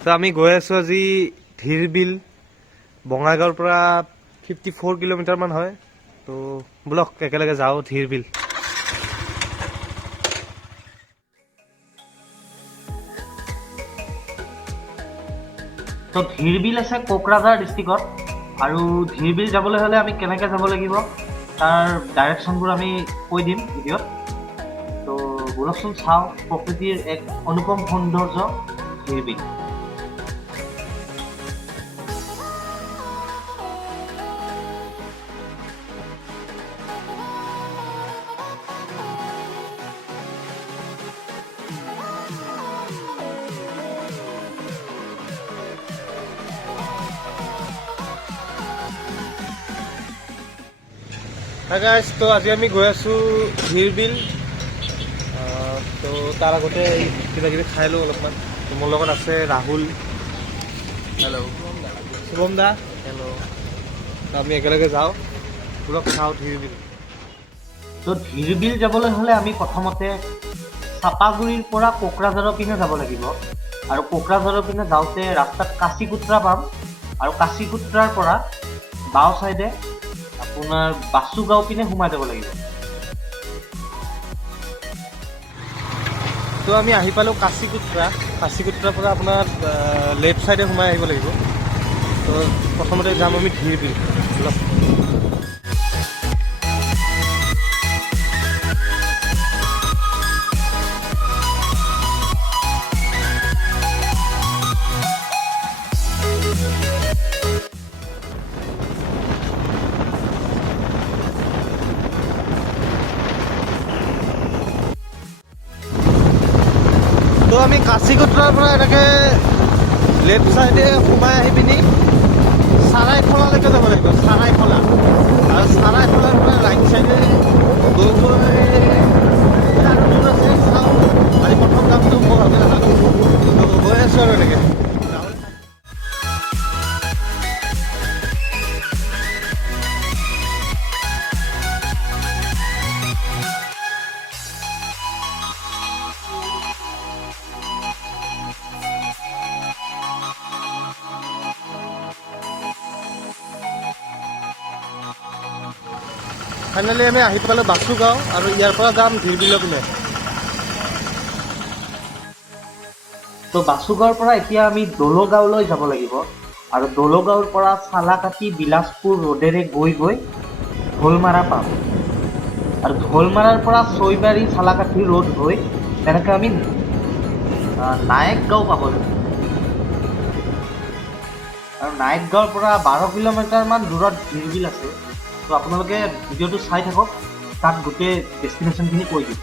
তো আমি গৈ আছোঁ আজি ধিৰবিল, বঙাইগাঁৱৰ পৰা 54 কিলোমিটাৰমান হয়। তো ব'লক একেলগে যাওঁ ধিৰবিল। তো ধিৰবিল আছে কোকৰাঝাৰ ডিষ্ট্ৰিক্টত, আৰু ধিৰবিল যাবলৈ হ'লে আমি কেনেকৈ যাব লাগিব তাৰ ডাইৰেকশ্যনবোৰ আমি কৈ দিম ভিডিঅ'ত। তো ব'লকচোন চাওঁ প্ৰকৃতিৰ এক অনুপম সৌন্দৰ্য ধিৰবিল। হাই গাইজ, তো আজি আমি গৈ আছোঁ ধিৰবিল। তো তাৰ আগতে কিবা কিবি খাই লওঁ অলপমান। তো মোৰ লগত আছে ৰাহুল, হেল্ল', শুভম দা, হেল্ল'। তো আমি একেলগে যাওঁ, ব'লক চাওঁ ধিৰবিল। তো ধিৰবিল যাবলৈ হ'লে আমি প্ৰথমতে চাপাগুৰিৰ পৰা কোকৰাঝাৰৰ পিনে যাব লাগিব, আৰু কোকৰাঝাৰৰ পিনে যাওঁতে ৰাস্তাত কাচিকুট্ৰা পাম, আৰু কাচিকুট্ৰাৰ পৰা বাওঁ চাইডে আপোনাৰ বাচুগাঁও পিনে সোমাই যাব লাগিব। তো আমি আহি পালোঁ কাচিকুট্ৰাৰ পৰা আপোনাৰ লেফ্ট চাইডে সোমাই আহিব লাগিব। তো প্ৰথমতে যাম আমি ধিৰবিল। ব'লক। তো আমি কাচিকুট্ৰাৰ পৰা এনেকৈ লেফ্ট চাইডে সোমাই আহি পিনি চাৰাইখলালৈকে যাব লাগিব। চাৰাইখলা, আৰু চাৰাইখলাৰ পৰা ৰাইট চাইডে গৈ আৰু দূৰ আছে চাওঁ। আজি প্ৰথম যামতো মই ভালকৈ নাজানো, তো গৈ আছোঁ আৰু এনেকৈ। ফাইনেলি আমি আহি পালোঁ বাচুগাঁও, আৰু ইয়াৰ পৰা যাম ধিৰবিলৰ পিনে। তো বাচুগাঁৱৰ পৰা এতিয়া আমি দলগাঁৱলৈ যাব লাগিব, আৰু দলগাঁৱৰ পৰা চালাকাটি বিলাসপুৰ ৰোডেৰে গৈ গৈ ঢোলমাৰা পাম, আৰু ঢোলমাৰাৰ পৰা ছৈবাৰী চালাকাটি ৰোড হৈ তেনেকৈ আমি নায়ক গাঁও পাব লাগিব। আৰু নায়ক গাঁৱৰ পৰা 12 কিলোমিটাৰমান দূৰত ধিৰবিল আছে। তো আপোনালোকে ভিডিঅ'টো চাই থাকক, তাত গোটেই ডেষ্টিনেশ্যনখিনি কৈ দিম।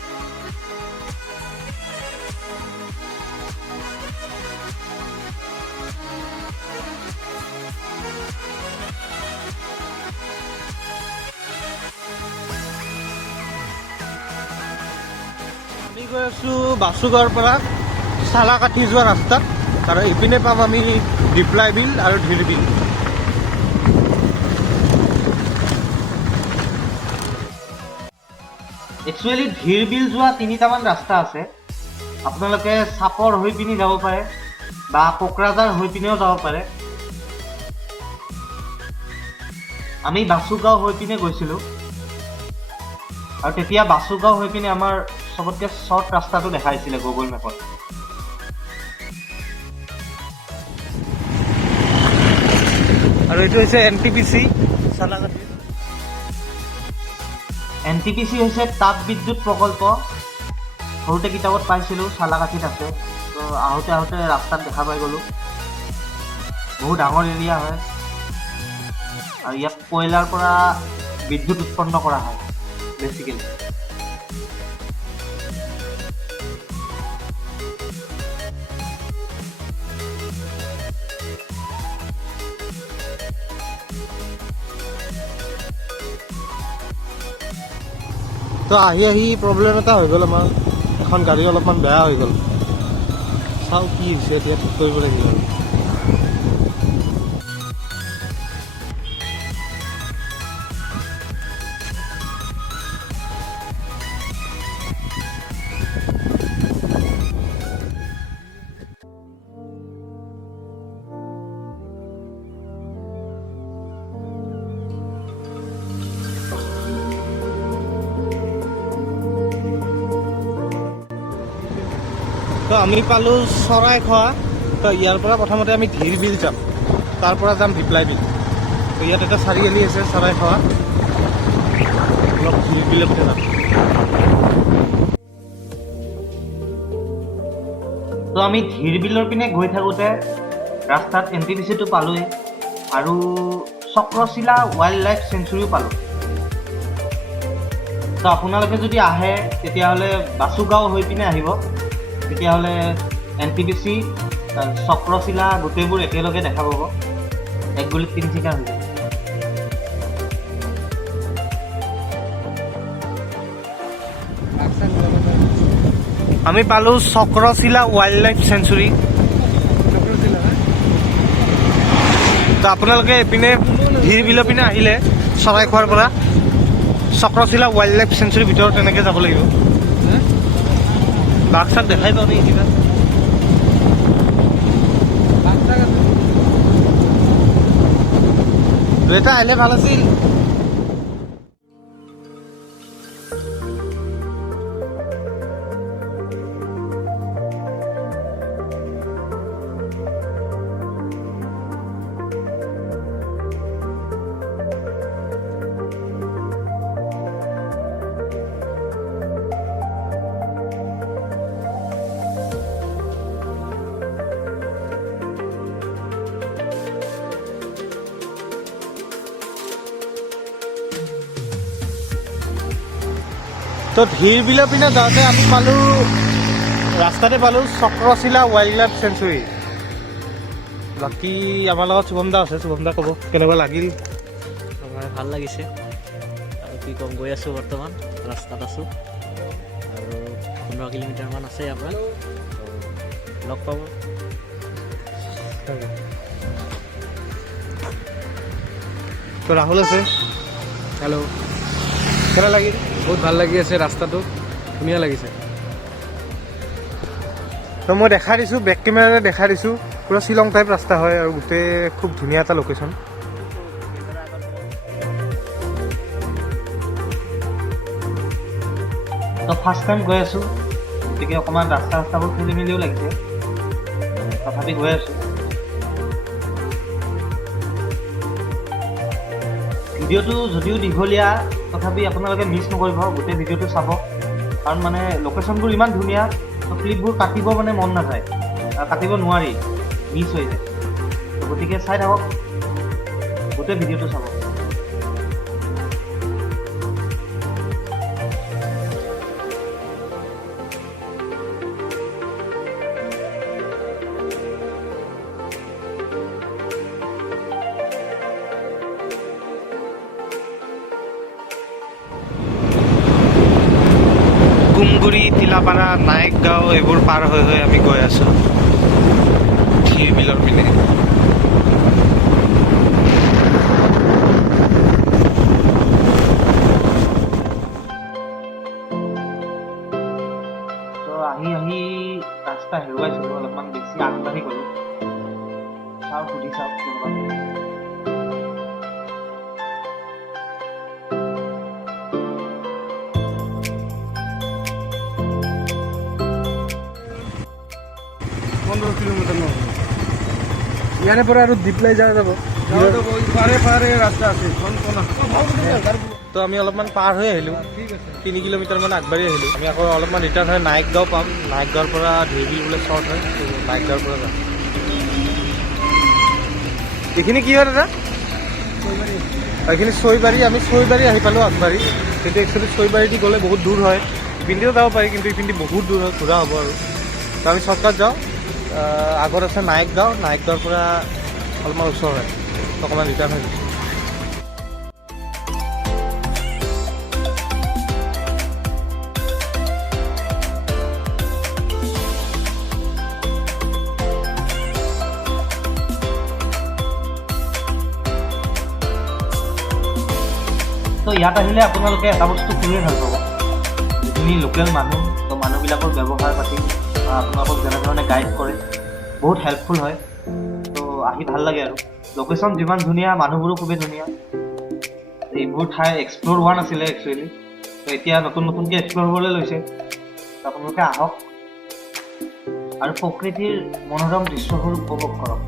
আমি গৈ আছোঁ বাচুগাঁৱৰ পৰা চালাকাটি যোৱা ৰাস্তাত, আৰু ইপিনে পাম আমি দিপ্লাই বিল আৰু ধিৰবিল। একচুৱেলি ধিৰবিল যোৱা 3টামান ৰাস্তা আছে। আপোনালোকে চাপৰ হৈ পিনি যাব পাৰে, বা কোকৰাঝাৰ হৈ পিনেও যাব পাৰে। আমি বাচুগাঁও হৈ পিনে গৈছিলোঁ, আৰু তেতিয়া বাচুগাঁও হৈ পিনে আমাৰ চবতকৈ শ্বৰ্ট ৰাস্তাটো দেখাইছিলে গুগল মেপত। আৰু এইটো হৈছে NTPC চালাকাটি। NTPC হৈছে তাপ বিদ্যুৎ প্ৰকল্প। সৰুতে কিতাপত পাইছিলোঁ চালাকাঠিত আছে। তো আহোঁতে আহোঁতে ৰাস্তাত দেখা পাই গ'লোঁ। বহুত ডাঙৰ এৰিয়া হয়, আৰু ইয়াত কয়লাৰ পৰা বিদ্যুৎ উৎপন্ন কৰা হয় বেছিকেলি। তো আহি প্ৰব্লেম এটা হৈ গ'ল আমাৰ, এখন গাড়ী অলপমান বেয়া হৈ গ'ল। চাওঁ কি হৈছে, এতিয়া ঠিক কৰিব লাগিব আৰু। আমি পালোঁ চৰাইখোৱা। তো ইয়াৰ পৰা প্ৰথমতে আমি ধীৰ বিল যাম, তাৰ পৰা যাম ৰিপ্লাই বিল। তো ইয়াত এটা চাৰিআলি আছে চৰাইখোৱা, অলপ ধীৰ বিলতে যাম। তো আমি ধীৰ বিলৰ পিনে গৈ থাকোঁতে ৰাস্তাত NTPC-টো পালোঁৱেই আৰু চক্ৰশিলা ৱাইল্ড লাইফ চেঞ্চুৰীও পালোঁ। তো আপোনালোকে যদি আহে তেতিয়াহ'লে বাচুগাঁও হৈ পিনে আহিব, তেতিয়াহ'লে NTPC চক্ৰশিলা গোটেইবোৰ একেলগে দেখা পাব, এক গুলিত তিনিচিকা হৈ যাব। আমি পালোঁ চক্ৰশিলা ৱাইল্ড লাইফ চেঞ্চুৰী। তো আপোনালোকে এইপিনে ধীৰ বিলৰ পিনে আহিলে চৰাইখোৱাৰ পৰা চক্ৰশিলা ৱাইল্ড লাইফ চেঞ্চুৰীৰ ভিতৰত তেনেকৈ যাব লাগিব। বাঘ চাঘ দেখাই পাওঁ নেকি কিবা? দুটা আহিলে ভাল আছিল। তো ধীৰ বিলৰ পিনে যাওঁতে আমি পালোঁ, ৰাস্তাতে পালোঁ চক্ৰশিলা ৱাইল্ড লাইফ চেঞ্চুৰী। বাকী আমাৰ লগত শুভম দা আছে, শুভম দা ক'ব কেনেকুৱা লাগিল? আমাৰ ভাল লাগিছে আৰু কি ক'ম, গৈ আছোঁ বৰ্তমান ৰাস্তাত আছোঁ আৰু 15 কিলোমিটাৰমান আছে ইয়াৰ পৰা, লগ পাব। তো ৰাহুল আছে। হেল্ল', কেনে লাগিল? বহুত ভাল লাগি আছে, ৰাস্তাটো ধুনীয়া লাগিছে। তো মই দেখাই দিছোঁ, বেক কেমেৰাৰে দেখাই দিছোঁ, পূৰা শ্বিলং টাইপ ৰাস্তা হয় আৰু গোটেই খুব ধুনীয়া এটা লোকেশ্যন। তো ফাৰ্ষ্ট টাইম গৈ আছোঁ, গতিকে অকণমান ৰাস্তাবোৰ খেলি মেলিও লাগিছে, তথাপি গৈ আছোঁ। ভিডিঅ'টো যদিও দীঘলীয়া, তথাপি আপোনালোকে মিছ নকৰিব, গোটেই ভিডিঅ'টো চাব, কাৰণ মানে লোকেশ্যনবোৰ ইমান ধুনীয়া, ক্লিপবোৰ কাটিব মানে মন নাযায়, কাটিব নোৱাৰি, মিছ হৈ যায়। গতিকে চাই থাকক, গোটেই ভিডিঅ'টো চাব। কুমগুৰি, তিলাপাৰা, নায়কগাঁও এইবোৰ পাৰ হৈ হৈ আমি গৈ আছোঁ ধীৰ বিলৰ পিনে। তো আহি আহি ৰাস্তা হেৰুৱাইছিলোঁ, অলপমান বেছি আগবাঢ়ি গ'লোঁ। চাওক, সুধি চাওক কোনোবা। ইয়াৰে পৰা আৰু দিপ্লাই যোৱা যাব। তো আমি অলপমান পাৰ হৈ আহিলোঁ, 3 কিলোমিটাৰমান আগবাঢ়ি আহিলোঁ। আমি আকৌ অলপমান ৰিটাৰ্ণ হৈ নায়কগাঁও পাম, নায়কগাঁৱৰ পৰা ধীৰ বিল বোলে শ্বৰ্ট হয়, তো নায়কগাঁৱৰ পৰা যাম। এইখিনি কি হয় দাদা? এইখিনি চৈবাৰী, আমি চৈবাৰী আহি পালোঁ আগবাঢ়ি, কিন্তু একচুৱেলি চৈবাৰী দি গ'লে বহুত দূৰ হয়, ইপিনেও যাব পাৰি, কিন্তু ইপিনে বহুত দূৰ হয়, ঘূৰা হ'ব আৰু। তো আমি শ্বৰ্টকাট যাওঁ, আগত আছে নায়কগাঁও, নায়কগাঁৱৰ পৰা অলপমান ওচৰ হয়, অকণমান ৰিটাৰ্ণ হৈ গৈছে। তো ইয়াত আহিলে আপোনালোকে এটা বস্তু খুবেই ভাল পাব, যিখিনি লোকেল মানুহ, তো মানুহবিলাকৰ ব্যৱহাৰ পাতি আপোনালোকক যেনেধৰণে গাইড কৰে, বহুত হেল্পফুল হয়। তো আহি ভাল লাগে আৰু লোকেশ্যন যিমান ধুনীয়া, মানুহবোৰো খুবেই ধুনীয়া। এইবোৰ ঠাই এক্সপ্ল'ৰ হোৱা নাছিলে একচুৱেলি, তো এতিয়া নতুনকৈ এক্সপ্ল'ৰ হ'বলৈ লৈছে। তো আপোনালোকে আহক, আৰু প্ৰকৃতিৰ মনোৰম দৃশ্যবোৰ উপভোগ কৰক।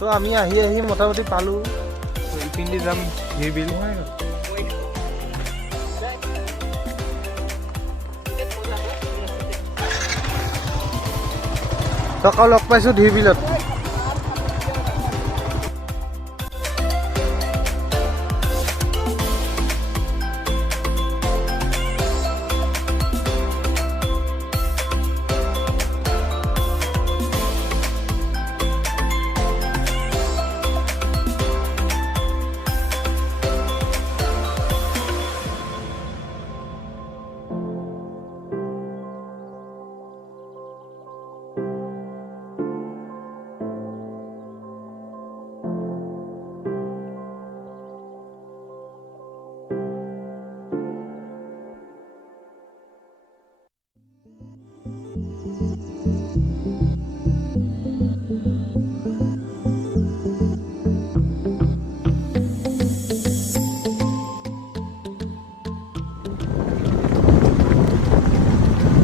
তো আমি আহি মোটামুটি পালোঁ। ইপিনেদি যাম ঢিৰবিল। টকাও লগ পাইছোঁ ঢিৰবিলত।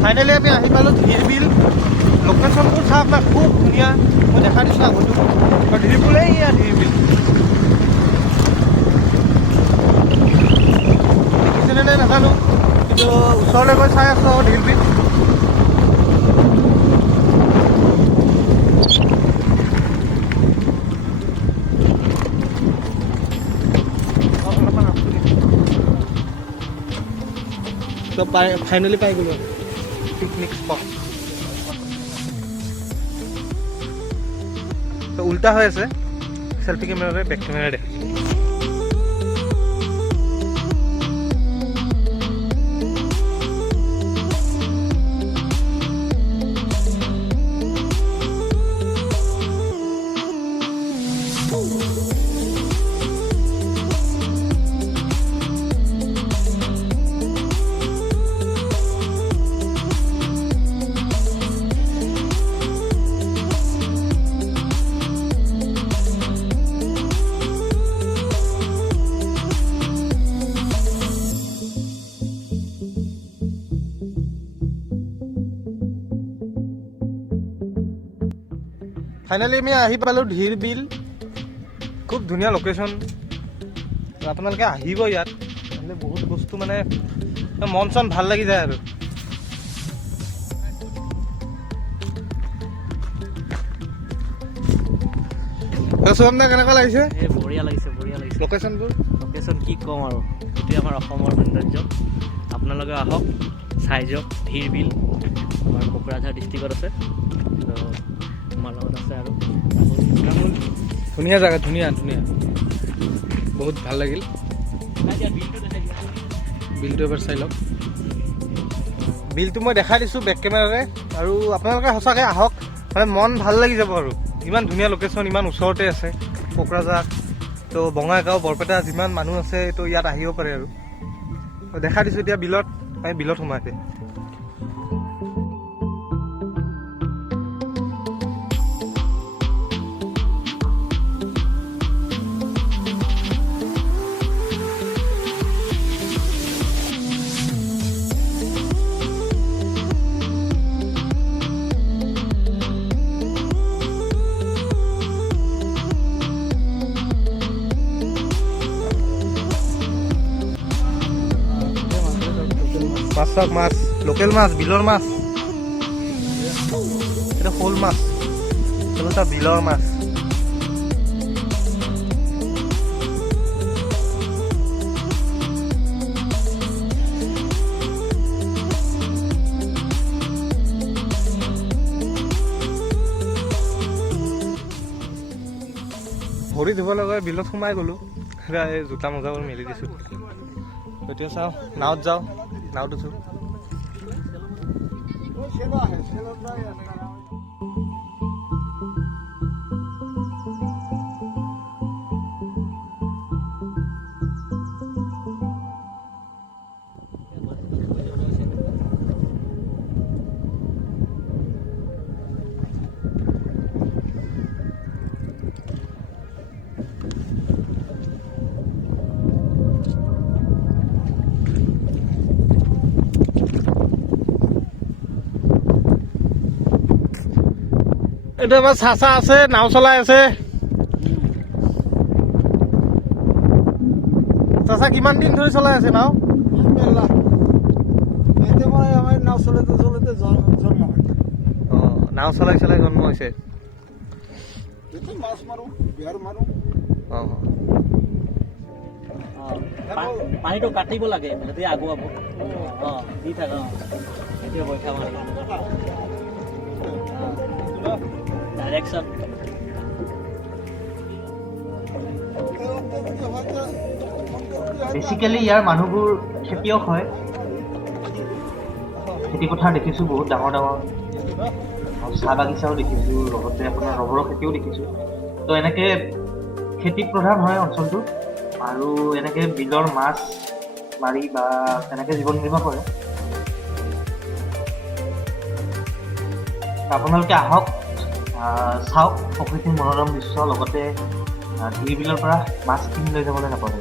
ফাইনেলি আমি আহি পালোঁ ঢিৰবিল। লোকেশ্যনবোৰ চাওক না, খুব ধুনীয়া। মই দেখা দিছোঁ আগতো। ঢিৰবিলেই এয়া ঢিৰবিল। দেখিছেনে নাই নাজানো, কিন্তু ওচৰলৈ গৈ চাই আছোঁ আকৌ ঢিৰবিল। তো ফাইনেলি পাই গ'লোঁ পিকনিক স্পট। তো উল্টা হৈ আছে, চেল্ফি কেমেৰাৰে বেক কেমেৰাৰে। ফাইনেলি আমি আহি পালোঁ ঢিৰবিল। খুব ধুনীয়া লোকেশ্যন। আপোনালোকে আহিব ইয়াত, বহুত বস্তু মানে মন চন ভাল লাগি যায় আৰু। চোৱামনে কেনেকুৱা লাগিছে বঢ়িয়া লাগিছে, বঢ়িয়া লাগিছে লোকেশ্যনবোৰ। লোকেশ্যন কি ক'ম আৰু, গোটেই আমাৰ অসমৰ সৌন্দৰ্য। আপোনালোকে আহক, চাই যাওক ঢিৰবিল। আমাৰ কোকৰাঝাৰ ডিষ্ট্ৰিক্টত আছে। তো আমাৰ লগত আছে আৰু ধুনীয়া জেগা, ধুনীয়া ধুনীয়া, বহুত ভাল লাগিল। বিলটো এবাৰ চাই লওক। বিলটো মই দেখাই দিছোঁ বেক কেমেৰাৰে। আৰু আপোনালোকে সঁচাকৈ আহক, মানে মন ভাল লাগি যাব আৰু। ইমান ধুনীয়া লোকেশ্যন, ইমান ওচৰতে আছে কোকৰাঝাৰ। তো বঙাইগাঁও, বৰপেটা যিমান মানুহ আছে তো ইয়াত আহিব পাৰে আৰু। দেখাই দিছোঁ এতিয়া বিলত, আমি বিলত সোমাইছে। মাছ চাওক, মাছ লোকেল মাছ, বিলৰ মাছ। এটা শ'ল মাছ, এটা বিলৰ মাছ। ভৰি ধুব লগা বিলত সোমাই গ'লোঁ, এতিয়া এই জোতা মোজাবোৰ মেলি দিছোঁ। এতিয়া চাওঁ, নাৱত যাওঁ, নাৱত উঠোঁ। এইটো আমাৰ চাচা আছে, নাও চলাই আছে। চাচা কিমান দিন ধৰি চলাই আছে নাও? নাও চলাই চলাই জন্ম হৈছে। পানীটো কাটিব লাগে, যদি আগুৱাব। দি থাক, এতিয়া বৈঠা মাৰি ডাইৰেকশ্যন। বেচিকেলি ইয়াৰ মানুহবোৰ খেতিয়ক হয়। খেতি পথাৰ দেখিছোঁ বহুত ডাঙৰ ডাঙৰ, চাহ বাগিচাও দেখিছোঁ, লগতে আপোনাৰ ৰবৰৰ খেতিও দেখিছোঁ। তো এনেকৈ খেতি প্ৰধান হয় অঞ্চলটো, আৰু এনেকৈ বিলৰ মাছ মাৰি বা তেনেকৈ জীৱন নিৰ্বাহ কৰে। আপোনালোকে আহক, চাওক প্ৰকৃতিৰ মনোৰম দৃশ্য, লগতে ঢিৰ বিলৰ পৰা মাছ কিনি লৈ যাবলৈ নাপাহৰে।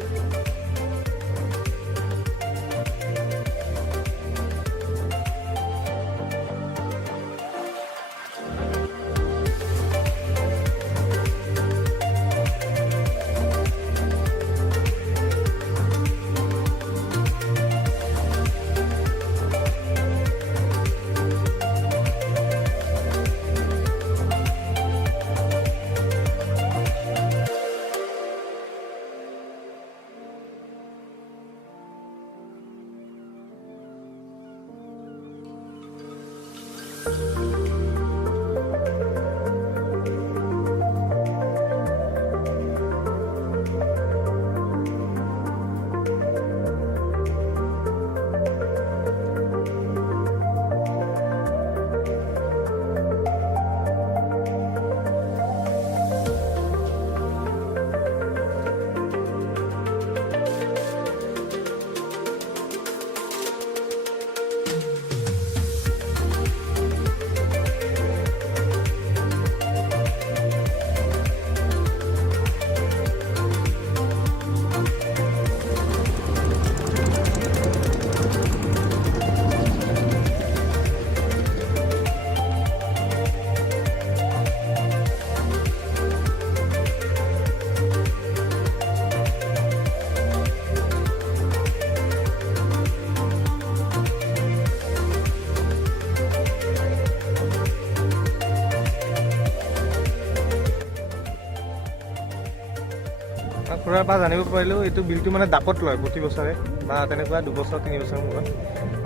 খুৰাৰ পৰা জানিব পাৰিলোঁ এইটো বিলটো মানে ডাকত লয় প্ৰতি বছৰে, বা তেনেকুৱা 2 বছৰ 3 বছৰ মূৰত।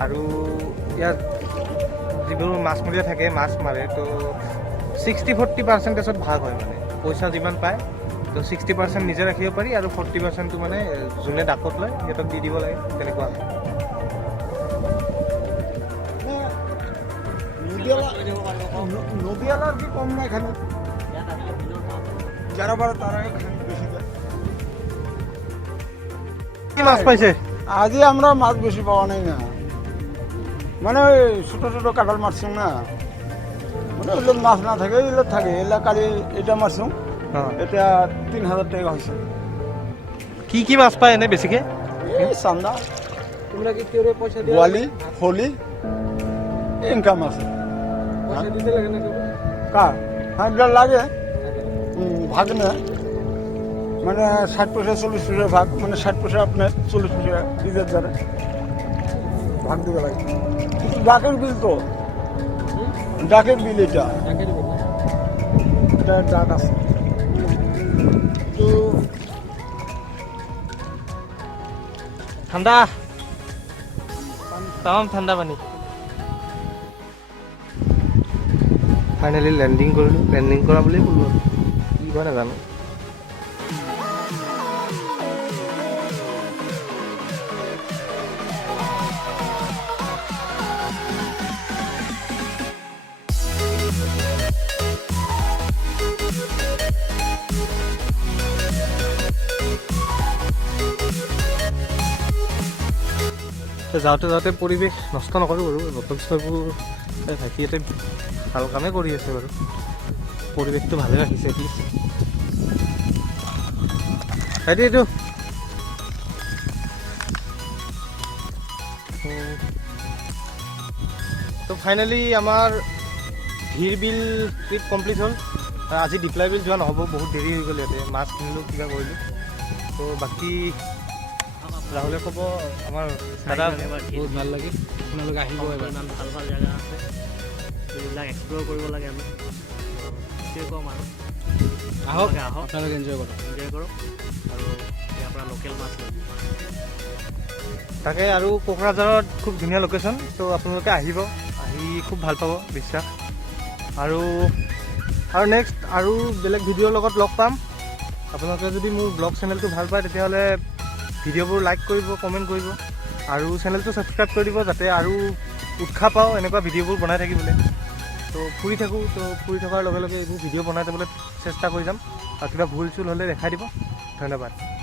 আৰু ইয়াত যিবোৰ মাছমৰীয়া থাকে, মাছ মাৰে, তো 60-40% ভাগ হয়। মানে পইচা যিমান পায়, তো 60% নিজে ৰাখিব পাৰি, আৰু 40%টো মানে যোনে ডাকত লয় সিহঁতক দি দিব লাগে, তেনেকুৱা হয়। নদীয়ালার কি কম না এখানে, যারা বারো তারা এখানে বেশি দেয়। কি মাছ পাইছে? আজই আমরা মাছ বেশি পাওয়া নাই না, মানে ওই ছোট ছোট কাঁঠাল মারছুম না, মানে ওইগুলো মাছ না থাকে, ওইগুলো থাকে। এলা কালি এটা মারছুম, এটা 3000 টাকা হয়েছে। কি কি মাছ পায় এনে বেছিকে? এই চান্দা, তোমরা কি কেউ পয়সা দিয়ে বোয়ালি, হলি, ইনকাম আছে। পয়সা দিতে লাগে না কেউ? কার? হ্যাঁ, এগুলো লাগে, ভাগ না, মানে 60 পয়সা 40 পয়সা ভাগ, মানে 60 পয়সা আপনার, 40 পয়সা নিজের দ্বারা ভাগ দেওয়া লাগে। কিন্তু ডাকের বিল তো, ডাকের বিল এটা, এটা ডাক আছে তো। ঠাণ্ডা, তামাম ঠাণ্ডা পানী। ফাইনেলি লেণ্ডিং কৰিলোঁ, লেণ্ডিং কৰা বুলিয়ে ক'লোঁ, কি হয় নাজানো। যাওঁতে যাওঁতে পৰিৱেশ নষ্ট নকৰোঁ বাৰু যথেষ্টবোৰ ভাইটিহঁতে ভাল কামেই কৰি আছে বাৰু পৰিৱেশটো ভালে ৰাখিছে এটলিষ্ট ভাইটি এইটো তো ফাইনেলি আমাৰ ধীৰবিল ট্ৰিপ কমপ্লিট হ'ল আজি ডিপ্লাই বিল যোৱা নহ'ব বহুত দেৰি হৈ গ'ল ইয়াতে মাছ কিনিলোঁ কিবা কৰিলোঁ তো বাকী ৰাহুলে ক'ব আমাৰ দাদা বহুত ভাল লাগিল আপোনালোকে আহিব এবাৰ ইমান ভাল ভাল জেগা আছে সেইবিলাক এক্সপ্ল'ৰ কৰিব লাগে আমি সেইটোৱে ক'ম আৰু আহক আহক আপোনালোকে এনজয় কৰক এনজয় কৰক আৰু ইয়াৰ পৰা লোকেল মাছ লওক তাকে আৰু কোকৰাঝাৰত খুব ধুনীয়া লোকেশ্যন তো আপোনালোকে আহিব আহি খুব ভাল পাব বিশ্বাস আৰু নেক্সট আৰু বেলেগ ভিডিঅ'ৰ লগত লগ পাম আপোনালোকে যদি মোৰ ব্লগ চেনেলটো ভাল পায় তেতিয়াহ'লে ভিডিঅ'বোৰ লাইক কৰিব কমেণ্ট কৰিব আৰু চেনেলটো ছাবস্ক্ৰাইব কৰি দিব যাতে আৰু উৎসাহ পাওঁ এনেকুৱা ভিডিঅ'বোৰ বনাই থাকিবলৈ তো ফুৰি থাকোঁ তো ফুৰি থকাৰ লগে লগে এইবোৰ ভিডিঅ' বনাই যাবলৈ চেষ্টা কৰি যাম আৰু কিবা ভুল চুল হ'লে দেখাই দিব ধন্যবাদ